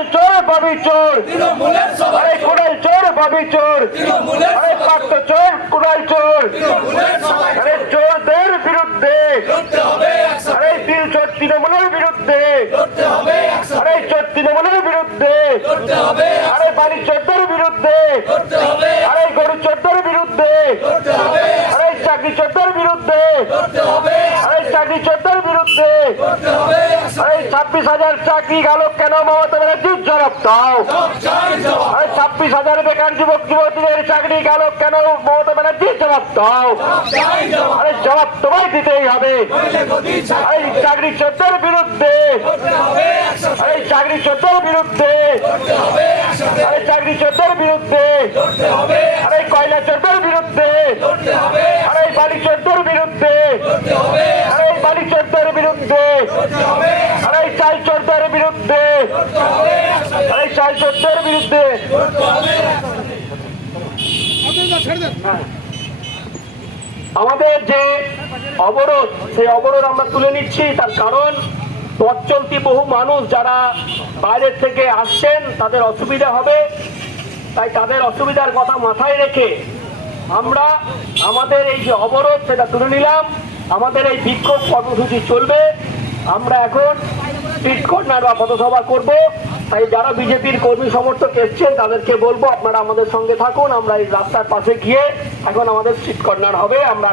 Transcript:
Coral চোর বাবি চোর। আরে কোড়াল চোর বাবি চোর। আরে পাত্র চোর কোড়াল চোর। আরে চোরদের বিরুদ্ধে। আরে তিন চোর তৃণমূলের বিরুদ্ধে। আরে চোর তৃণমূলের বিরুদ্ধে। আরে বাড়ি চোদ্দোর বিরুদ্ধে। আরে গরু চোদ্দোর বিরুদ্ধে। আরে চাকরি চোদ্দোর বিরুদ্ধে। আরে চাকরি চোদ্দোর বিরুদ্ধে। ছাব্বিশ হাজার চাকরি গেল কেন মমতা ব্যানার্জির জবাব দাও। ছাব্বিশ হাজার বেকার যুবক যুবতীদের চাকরি গেল কেন মমতা ব্যানার্জির জবাব দাও। আরে জবাব তোমায় দিতেই হবে। আরে চাকরি চোদ্দোর বিরুদ্ধে। আরে চাকরি চোদ্দোর বিরুদ্ধে। আরে চাকরি চোদ্দোর বিরুদ্ধে। আরে কয়লা চোদ্দোর বিরুদ্ধে। আরে বালি চোদ্দোর বিরুদ্ধে। আরে বালি চোদ্দোর বিরুদ্ধে লড়তে হবে আরে চাল চোদ্দোর বিরুদ্ধে। লড়তে হবে একসাথে আরে চাল চোদ্দোর বিরুদ্ধে। আমাদের যে অবরোধ, সেই অবরোধ আমরা তুলে নিচ্ছি। তার কারণ পথ বহু মানুষ যারা বাইরের থেকে আসছেন, তাদের অসুবিধা হবে। তাই তাদের অসুবিধার কথা মাথায় রেখে আমরা আমাদের এই যে অবরোধ, সেটা তুলে নিলাম। আমাদের এই বিক্ষোভ কর্মসূচি চলবে। আমরা এখন স্ট্রিট কর্নার বা পথসভা করব। তাই যারা বিজেপির কর্মী সমর্থক এসছেন, তাদেরকে বলব আপনারা আমাদের সঙ্গে থাকুন, আমরা এই রাস্তার পাশে গিয়ে এখন আমাদের স্ট্রিট কর্নার হবে, আমরা